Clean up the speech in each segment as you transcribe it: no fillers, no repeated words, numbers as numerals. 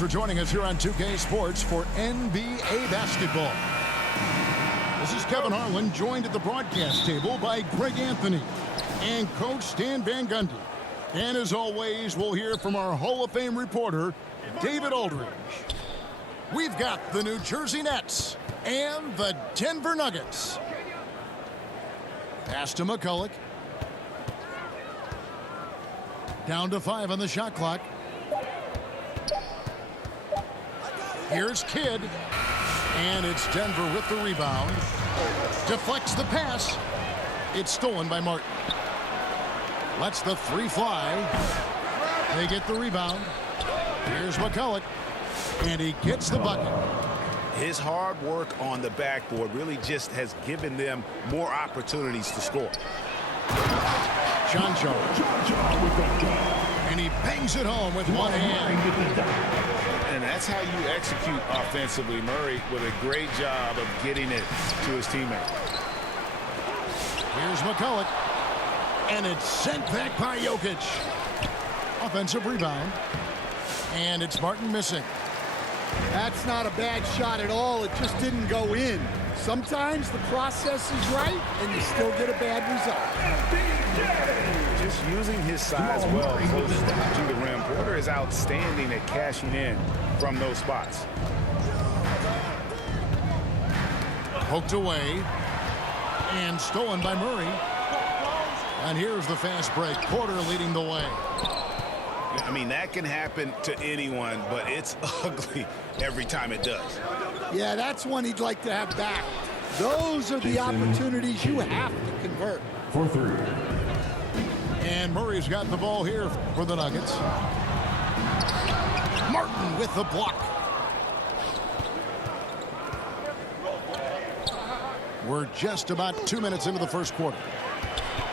for joining us here on 2K Sports for NBA basketball. This is Kevin Harlan, joined at the broadcast table by Greg Anthony and Coach Stan Van Gundy. And as always, we'll hear from our Hall of Fame reporter, David Aldridge. We've got the New Jersey Nets and the Denver Nuggets. Pass to McCulloch. Down to 5 on the shot clock. Here's Kidd. And it's Denver with the rebound. Deflects the pass. It's stolen by Martin. Lets the three fly. They get the rebound. Here's McCulloch. And he gets the bucket. His hard work on the backboard really just has given them more opportunities to score. John and he bangs it home with one hand. And that's how you execute offensively. Murray with a great job of getting it to his teammate. Here's McCulloch. And it's sent back by Jokic. Offensive rebound. And it's Martin missing. That's not a bad shot at all. It just didn't go in. Sometimes the process is right, and you still get a bad result. Just using his size well close to the rim. Porter is outstanding at cashing in from those spots. Poked away. And stolen by Murray. And here's the fast break. Porter leading the way. I mean, that can happen to anyone, but it's ugly every time it does. Yeah, that's one he'd like to have back. Those are the opportunities you have to convert. For 3. And Murray's got the ball here for the Nuggets. Martin with the block. We're just about 2 minutes into the first quarter.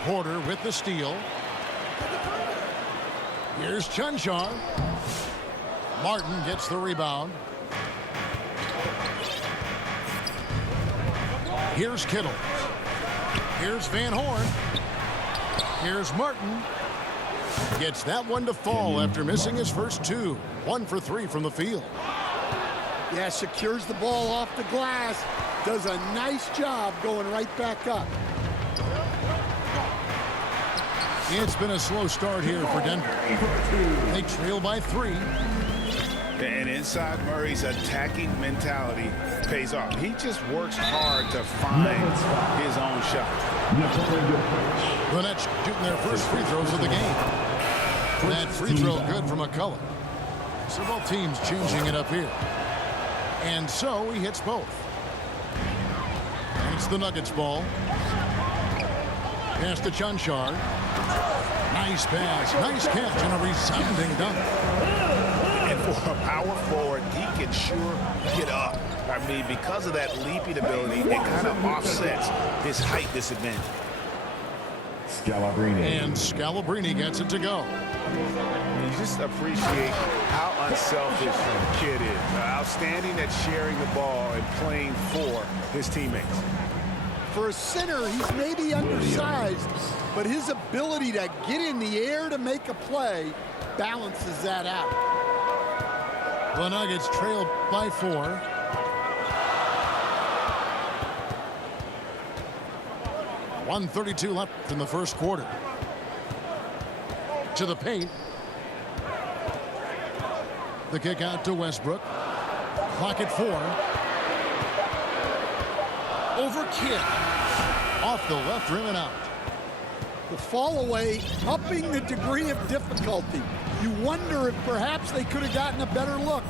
Porter with the steal. Here's Chunchar. Martin gets the rebound. Here's Kittle. Here's Van Horn. Here's Martin. Gets that one to fall after missing his first 2. 1 for 3 from the field. Yeah, secures the ball off the glass. Does a nice job going right back up. It's been a slow start here for Denver. They trail by 3. And inside Murray's attacking mentality pays off. He just works hard to find his own shot. The Nets shooting their first free throws of the game. That free throw good from McCulloch. So both teams changing it up here. And so he hits both. And it's the Nuggets ball. Pass to Chunchar. Nice pass, nice catch, and a resounding dunk. And for a power forward, he can sure get up. I mean, because of that leaping ability, it kind of offsets his height disadvantage. Scalabrine. And Scalabrine gets it to go. You just appreciate how unselfish Kidd is. Outstanding at sharing the ball and playing for his teammates. For a center, he's maybe undersized, but his ability to get in the air to make a play balances that out. The Nuggets trail by 4. .132 left in the first quarter. To the paint. The kick out to Westbrook. Clock at 4. Over Kidd. Off the left rim and out. The fall away, upping the degree of difficulty. You wonder if perhaps they could have gotten a better look.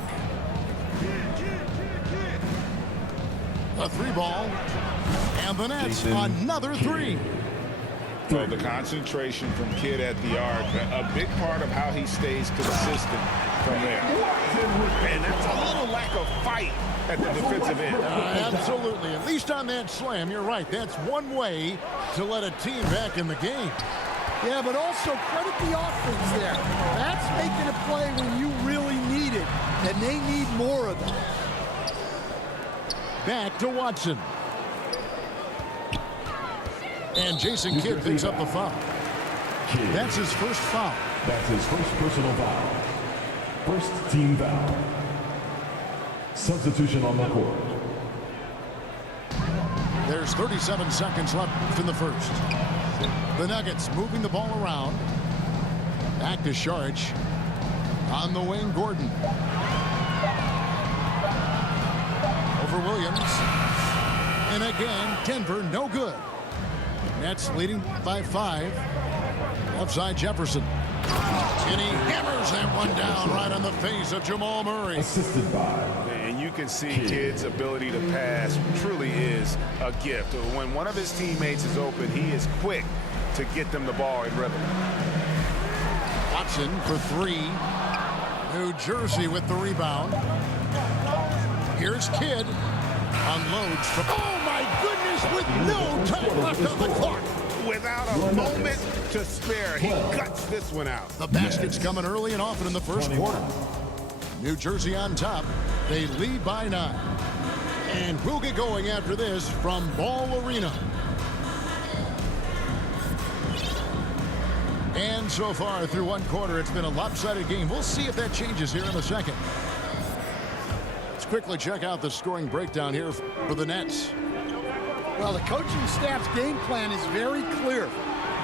A 3 ball. And the Nets, another 3. So the concentration from Kidd at the arc, a big part of how he stays consistent from there. And that's a little lack of fight at the defensive end. Absolutely. At least on that slam, you're right. That's one way to let a team back in the game. Yeah, but also credit the offense there. That's making a play when you really need it, and they need more of it. Back to Watson. And Jason Kidd picks up the foul. That's his first foul. That's his first personal foul. First team foul. Substitution on the court. There's 37 seconds left in the first. The Nuggets moving the ball around. Back to Saric. On the wing, Gordon. Over Williams. And again, Denver, no good. Nets leading by 5. Offside Jefferson. And he hammers that one down right on the face of Jamal Murray. Assisted by. And you can see Kidd's ability to pass truly is a gift. When one of his teammates is open, he is quick to get them the ball in rhythm. Watson for 3. New Jersey with the rebound. Here's Kidd. Unloads from... Oh, my goodness, with no time left on the clock. Without a moment to spare, he cuts this one out. The basket's coming early and often in the first quarter. New Jersey on top. They lead by 9. And we'll get going after this from Ball Arena. And so far through one quarter, it's been a lopsided game. We'll see if that changes here in a second. Let's quickly check out the scoring breakdown here for the Nets. Well, the coaching staff's game plan is very clear.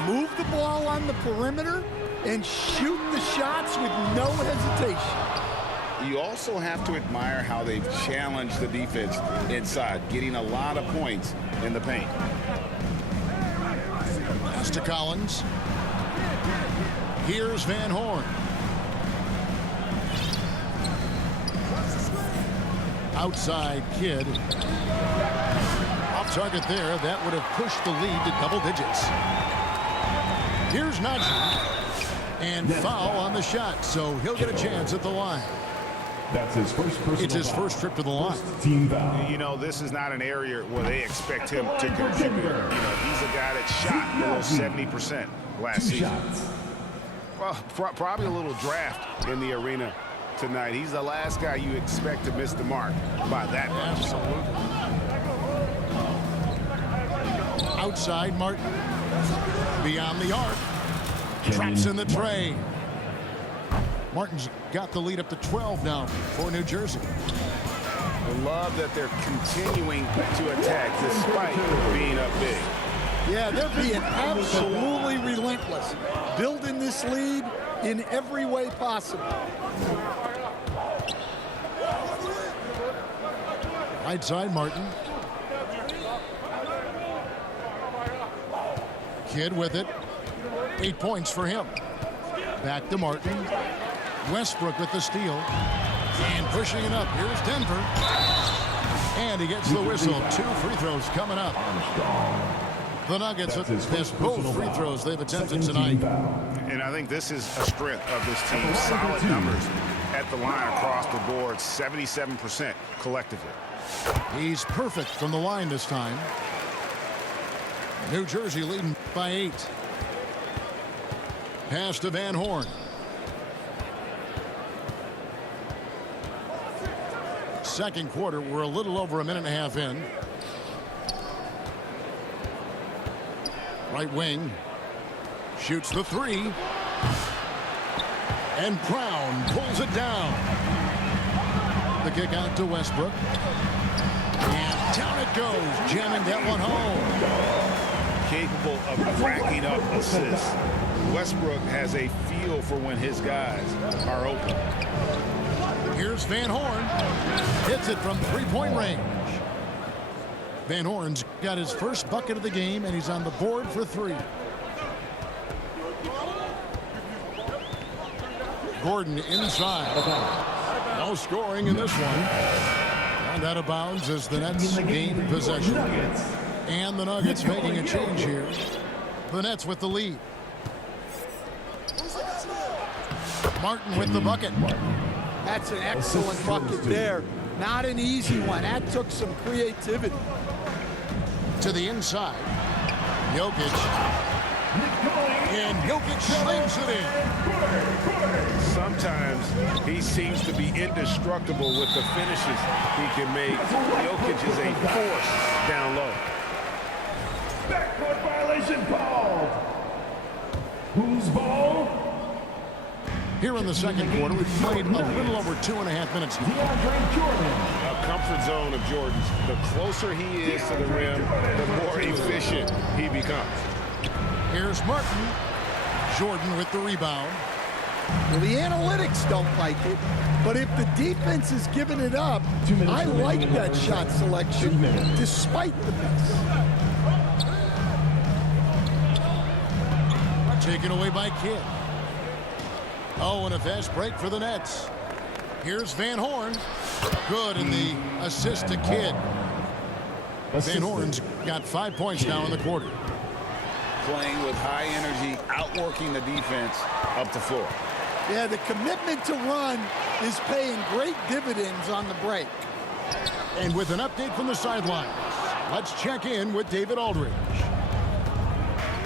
Move the ball on the perimeter and shoot the shots with no hesitation. You also have to admire how they've challenged the defense inside, getting a lot of points in the paint. Pass to Collins. Here's Van Horn. Outside Kidd. Off target there. That would have pushed the lead to double digits. Here's Najee. And foul on the shot, so he'll get a chance at the line. That's his first personal It's his foul. first trip to the line. First team foul. You know, this is not an area where they expect him to contribute. You know, he's a guy that shot below 70% last Two season. shots. Well, probably a little draft in the arena tonight. He's the last guy you expect to miss the mark by that much. Absolutely. Outside Martin. Beyond the arc. Traps in the tray. Martin's got the lead up to 12 now for New Jersey. I love that they're continuing to attack despite being up big. Yeah, they're being absolutely relentless, building this lead in every way possible. Right side Martin. Kidd with it. 8 points for him. Back to Martin. Westbrook with the steal. And pushing it up. Here's Denver. And he gets the whistle. 2 free throws coming up. The Nuggets have missed both free throws they've attempted tonight. And I think this is a strength of this team. Solid numbers at the line across the board. 77% collectively. He's perfect from the line this time. New Jersey leading by 8. Pass to Van Horn. Second quarter, we're a little over a minute and a half in. Right wing. Shoots the 3. And Brown pulls it down. The kick out to Westbrook. And down it goes, jamming that one home. Capable of racking up assists. Westbrook has a feel for when his guys are open. Here's Van Horn. Hits it from three-point range. Van Horn's got his first bucket of the game, and he's on the board for 3. Gordon inside. No scoring in this one. And out of bounds as the Nets gain possession. And the Nuggets making a change here. The Nets with the lead. Martin with the bucket. That's an excellent bucket there. Not an easy one. That took some creativity. To the inside. Jokic. And Jokic slings it in. Sometimes he seems to be indestructible with the finishes he can make. Jokic is a force down low. Backcourt violation called. Whose ball? Here in the second quarter, we've played a little over 2.5 minutes. DeAndre Jordan. A comfort zone of Jordan's. The closer he is to the rim, the more efficient he becomes. Here's Martin. Jordan with the rebound. Well, the analytics don't like it, but if the defense is giving it up, I like that shot selection despite the miss. Taken away by Kidd. Oh, and a fast break for the Nets. Here's Van Horn. Good in the assist to Kidd. Van Horn's got 5 points now in the quarter. Playing with high energy, outworking the defense up the floor. Yeah, the commitment to run is paying great dividends on the break. And with an update from the sidelines, let's check in with David Aldridge.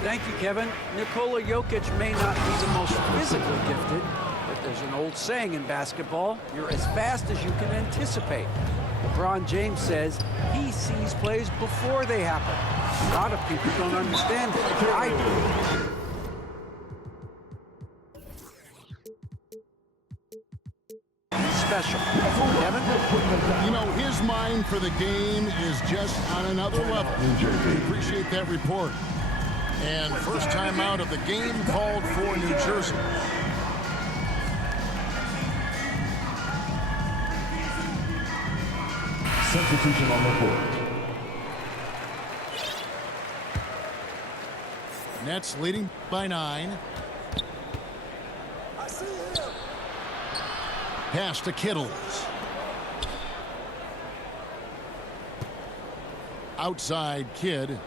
Thank you, Kevin. Nikola Jokic may not be the most physically gifted, but there's an old saying in basketball, you're as fast as you can anticipate. LeBron James says he sees plays before they happen. A lot of people don't understand it. I do. Special. Kevin? You know, his mind for the game is just on another level. We appreciate that report. And first time out of the game called for New Jersey. Substitution on the court. Nets leading by 9. Pass to Kittles. Outside Kidd.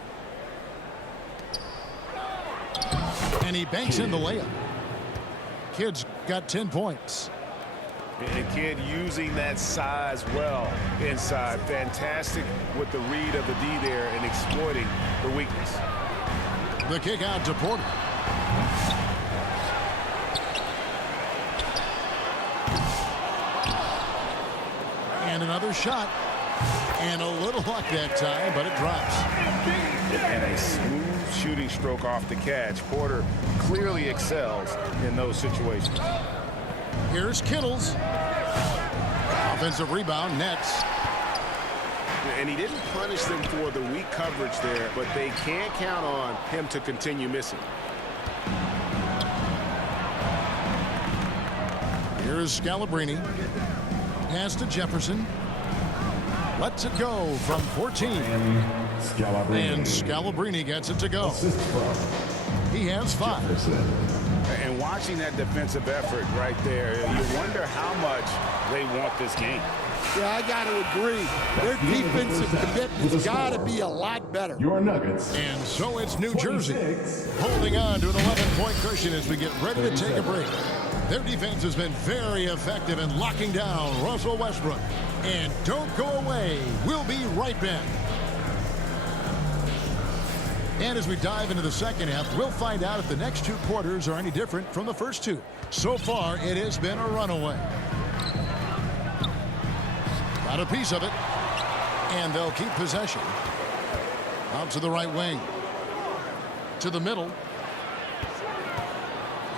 And he banks in the layup. Kidd's got 10 points. And Kidd using that size well inside. Fantastic with the read of the D there and exploiting the weakness. The kick out to Porter. And another shot. And a little luck that time, but it drops. And a smooth shooting stroke off the catch. Porter clearly excels in those situations. Here's Kittles. Offensive rebound, Nets. And he didn't punish them for the weak coverage there, but they can't count on him to continue missing. Here's Scalabrine. Pass to Jefferson. Lets it go from 14. And Scalabrine gets it to go. He has 5. And watching that defensive effort right there, you wonder how much they want this game. Yeah, I got to agree. Their defensive commitment's got to be a lot better. Your Nuggets. And so it's New Jersey holding on to an 11-point cushion as we get ready to take a break. Their defense has been very effective in locking down Russell Westbrook. And don't go away. We'll be right back. And as we dive into the second half, we'll find out if the next 2 quarters are any different from the first 2. So far, it has been a runaway. Got a piece of it. And they'll keep possession. Out to the right wing. To the middle.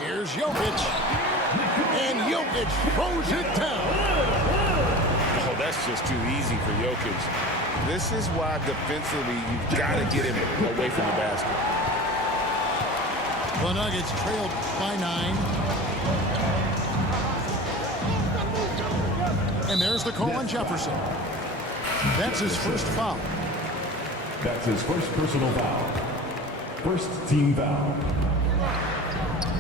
Here's Jokic. And Jokic throws it down. Oh, that's just too easy for Jokic. This is why defensively you've got to get him away from the basket. The Nuggets trailed by 9. And there's the call on Jefferson. That's his first foul. That's his first personal foul. First team foul.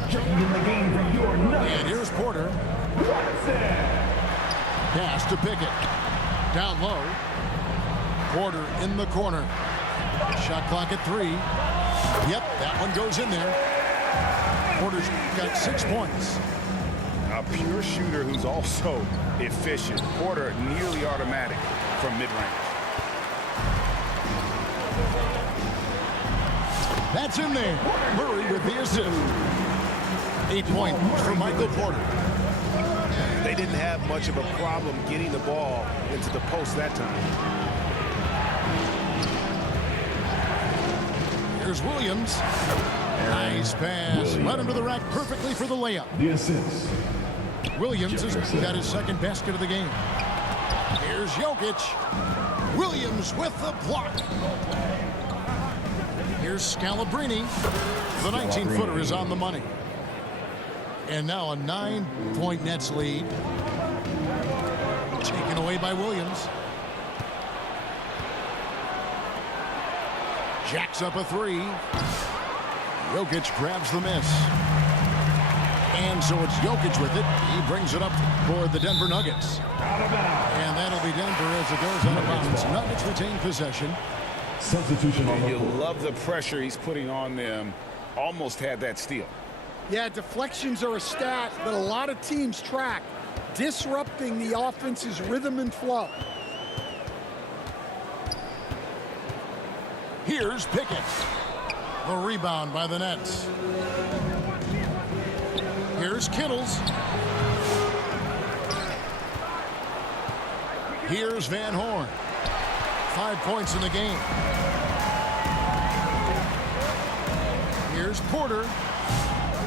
Checking in the game for your Nuggets. And here's Porter. Pass to Pickett. Down low. Porter in the corner. Shot clock at 3. Yep, that one goes in there. Porter's got 6 points. A pure shooter who's also efficient. Porter nearly automatic from mid-range. That's in there. Murray with the assist. 8 points for Michael Porter. They didn't have much of a problem getting the ball into the post that time. Here's Williams. Nice pass. Led him to the rack perfectly for the layup. The assist. Williams has got his second basket of the game. Here's Jokic. Williams with the block. Here's Scalabrine. The 19-footer is on the money. And now a 9-point Nets lead. Taken away by Williams. Jacks up a three. Jokic grabs the miss. And so it's Jokic with it. He brings it up for the Denver Nuggets. And that'll be Denver as it goes out of bounds. Nuggets retain possession. Substitution on the You court. love the pressure he's putting on them. Almost had that steal. Yeah, deflections are a stat that a lot of teams track, disrupting the offense's rhythm and flow. Here's Pickett. The rebound by the Nets. Here's Kittles. Here's Van Horn. 5 points in the game. Here's Porter.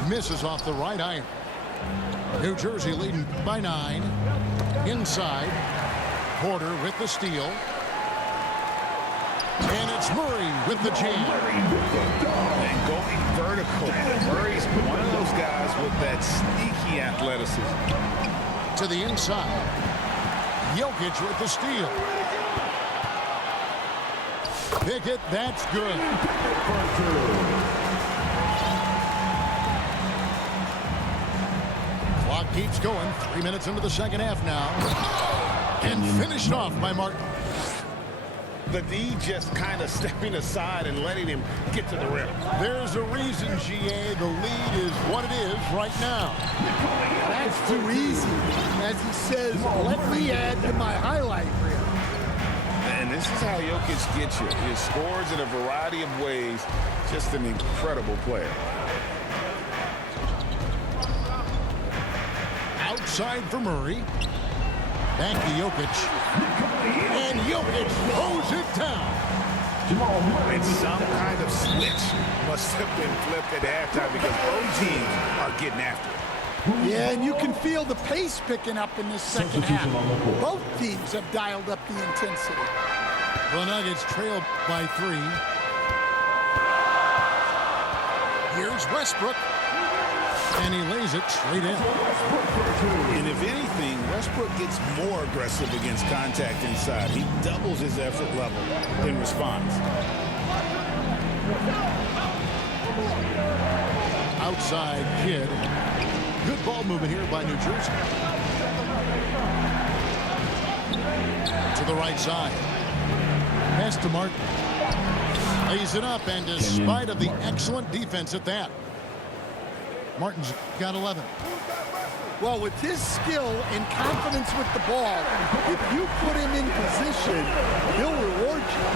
Misses off the right iron. New Jersey leading by 9. Inside. Porter with the steal. And it's Murray with the jam. And going vertical. Murray's one of those guys with that sneaky athleticism. To the inside. Jokic with the steal. Pickett, that's good. Clock keeps going. 3 minutes into the second half now. And finished off by Martin. The D just kind of stepping aside and letting him get to the rim. There's a reason, GA, the lead is what it is right now. That's too easy. As he says, let me add to my highlight reel. And this is how Jokic gets you. He scores in a variety of ways. Just an incredible player. Outside for Murray. Back to Jokic. And Jokic throws it down. And some kind of switch must have been flipped at halftime because both teams are getting after it. Yeah, and you can feel the pace picking up in this second half. Both teams have dialed up the intensity. The Nuggets trail by 3. Here's Westbrook. And he lays it straight in. And if anything, Westbrook gets more aggressive against contact inside. He doubles his effort level in response. Outside Kidd. Good ball movement here by New Jersey. To the right side. Pass to Martin. Lays it up, and despite of the excellent defense at that, Martin's got 11. Well, with his skill and confidence with the ball, if you put him in position, he'll reward you.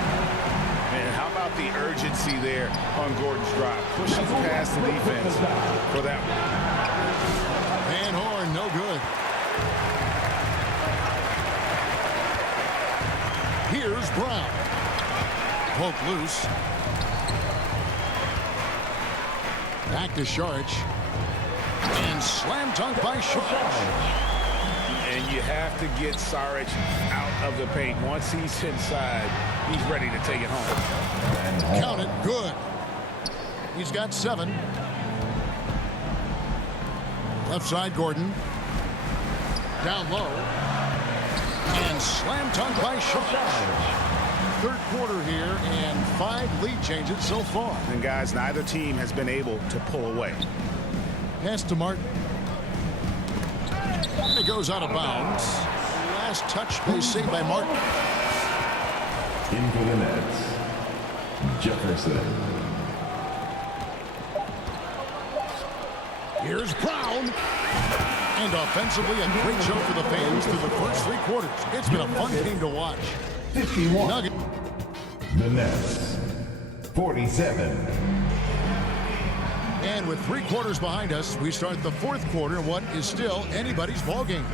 And how about the urgency there on Gordon's drive? Pushing past the defense for that one. Van Horn, no good. Here's Brown. Poke loose. Back to Saric. And slam dunk by Saric. And you have to get Saric out of the paint. Once he's inside, he's ready to take it home. Count it, good. He's got 7. Left side, Gordon. Down low. And slam dunk by Saric. Third quarter here, and 5 lead changes so far. And guys, neither team has been able to pull away. Pass to Martin. And it goes out of bounds. Last touch, they say, by Martin. In for the Nets, Jefferson. Here's Brown. And offensively, a great show for the fans through the first 3 quarters. It's been a fun game to watch. 51. Nugget. The Nets, 47. And with 3 quarters behind us, we start the 4th quarter in what is still anybody's ball game.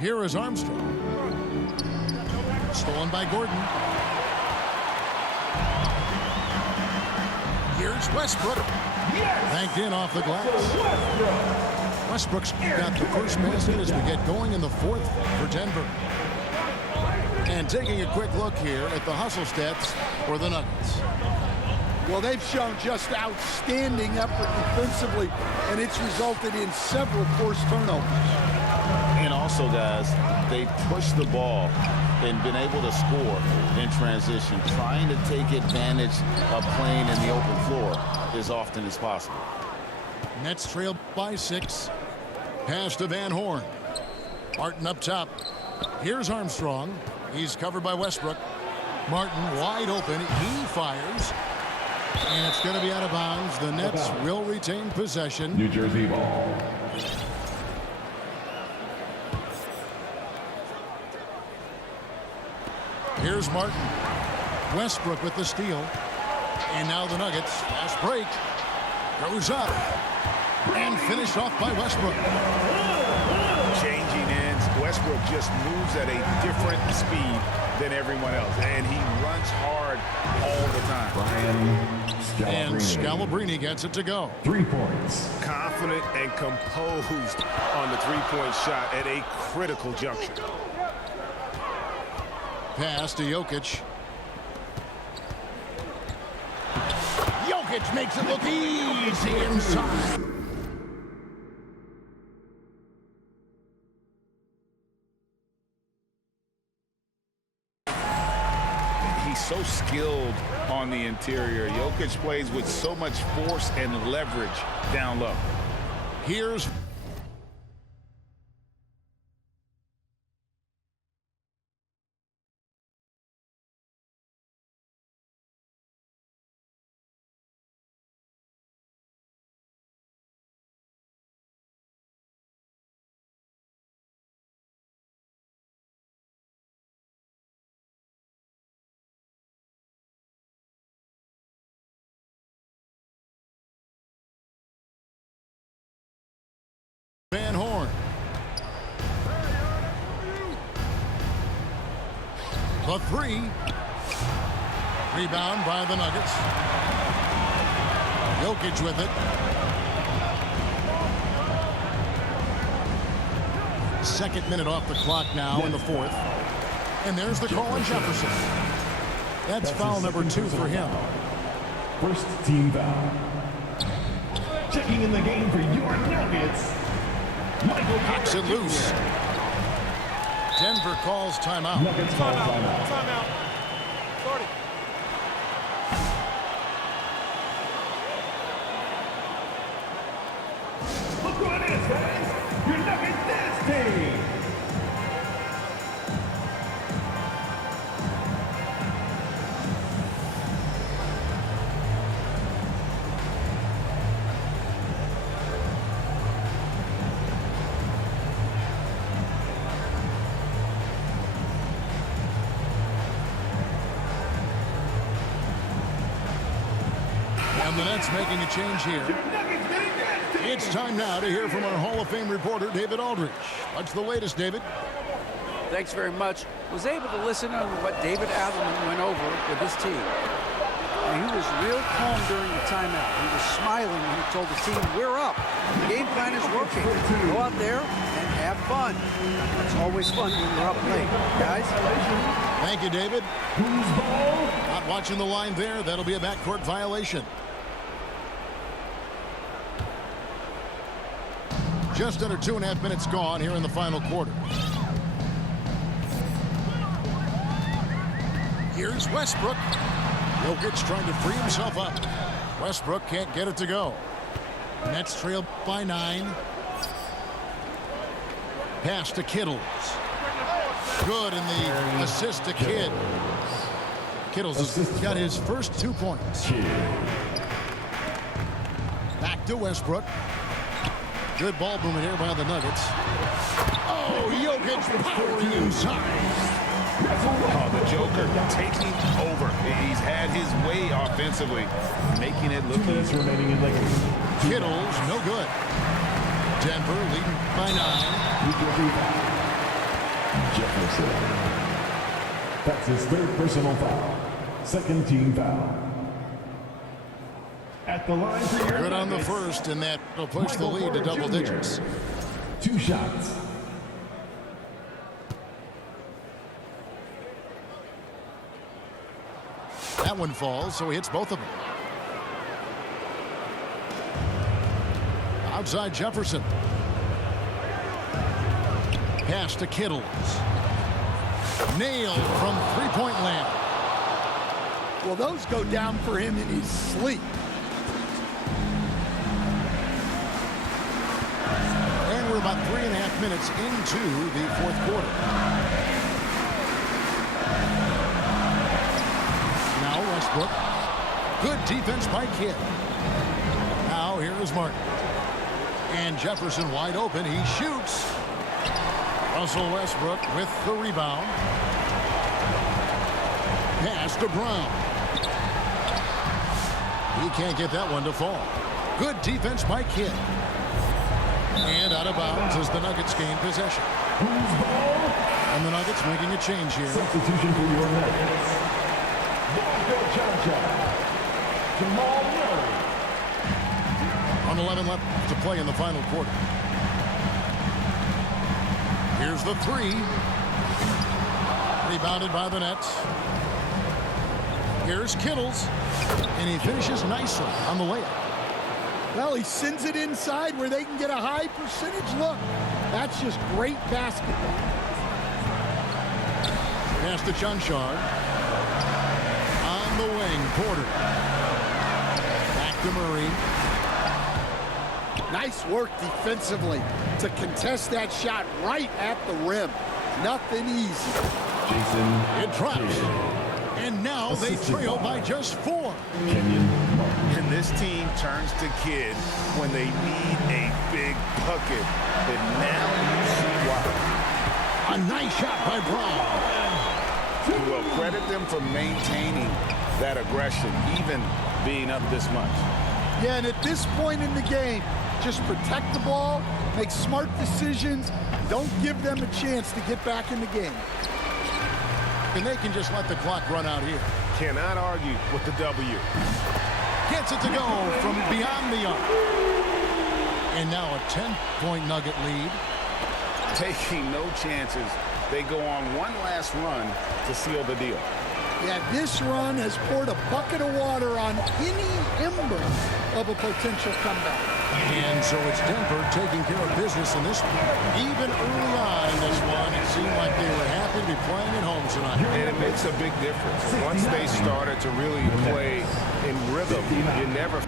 Here is Armstrong. Stolen by Gordon. Here's Westbrook. Banked in off the glass. Westbrook's got the first basket as we get going in the fourth for Denver. And taking a quick look here at the hustle stats for the Nuggets. Well, they've shown just outstanding effort defensively, and it's resulted in several forced turnovers. And also, guys, they pushed the ball and been able to score in transition, trying to take advantage of playing in the open floor as often as possible. Nets trail by 6. Pass to Van Horn. Martin up top. Here's Armstrong. He's covered by Westbrook. Martin wide open. He fires. And it's going to be out of bounds. The Nets will retain possession. New Jersey ball. Here's Martin. Westbrook with the steal. And now the Nuggets. Fast break. Goes up. And finished off by Westbrook. Changing ends. Westbrook just moves at a different speed than everyone else. And he runs hard all the time. Brian And Scalabrine. Scalabrine gets it to go. 3 points. Confident and composed on the three-point shot at a critical juncture. Pass to Jokic. Jokic makes it look easy inside. He's so skilled on the interior. Jokic plays with so much force and leverage down low. Here's Van Horn. The 3. Rebound by the Nuggets. Jokic with it. Second minute off the clock now in the fourth. And there's the call on Jefferson. That's foul number 2 for him. First team foul. Checking in the game for your Nuggets. Michael Knocks it loose. Denver calls timeout. Nuggets call timeout. Timeout. Starting. Look who it is, guys. Your Nuggets dance team. And the Nets making a change here. It's time now to hear from our Hall of Fame reporter, David Aldridge. What's the latest, David? Thanks very much. Was able to listen to what David Adelman went over with his team. And he was real calm during the timeout. He was smiling when he told the team, we're up. The game plan is working. Go out there and have fun. It's always fun when you're up late. Guys? Thank you, David. Who's ball? Not watching the line there. That'll be a backcourt violation. Just under 2.5 minutes gone here in the final quarter. Here's Westbrook. Jokic trying to free himself up. Westbrook can't get it to go. Nets trail by 9. Pass to Kittles. Good in the assist to Kidd. Kittles has got his first 2 points. Back to Westbrook. Good ball movement here by the Nuggets. Oh, Jokic powering inside. Oh, the Joker taking over. He's had his way offensively, making it look 2 minutes easy. remaining in the game. Kittles, no good. Denver leading by 9. New Jersey foul. Jefferson. That's his third personal foul. Second team foul. At the line for your Good on the Nuggets, first, and that will push the Michael lead to Porter double Jr. digits. 2 shots. That one falls, so he hits both of them. Outside Jefferson. Pass to Kittles. Nailed from three-point land. Well, those go down for him in his sleep. And we're about 3.5 minutes into the fourth quarter. Now Westbrook. Good defense by Kidd. Now here is Martin. And Jefferson wide open. He shoots. Russell Westbrook with the rebound. Pass to Brown. He can't get that one to fall. Good defense by Kidd. And out of bounds as the Nuggets gain possession. And the Nuggets making a change here. Substitution for your Nuggets. Darko Jaric. Jamal Murray. 1:11 left to play in the final quarter. Here's the three. Rebounded by the Nets. Here's Kittles. And he finishes nicely on the layup. Well, he sends it inside where they can get a high percentage look. That's just great basketball. Pass to Chunchard. On the wing, Porter. Back to Murray. Nice work defensively to contest that shot right at the rim. Nothing easy. Jason. It drops. Kidd. And now they trail by just 4. Kenyon Martin. And this team turns to Kidd when they need a big bucket. And now you see why. A nice shot by Brown. Well, credit them for maintaining that aggression, even being up this much. Yeah, and at this point in the game, just protect the ball, make smart decisions, don't give them a chance to get back in the game. And they can just let the clock run out here. Cannot argue with the W. Gets it to go from beyond the arc. And now a 10-point Nugget lead. Taking no chances. They go on one last run to seal the deal. Yeah, this run has poured a bucket of water on any ember of a potential comeback. And so it's Denver taking care of business in this one. Even early on in this one, it seemed like they were happy to be playing at home tonight. And it makes a big difference. Once they started to really play in rhythm, you never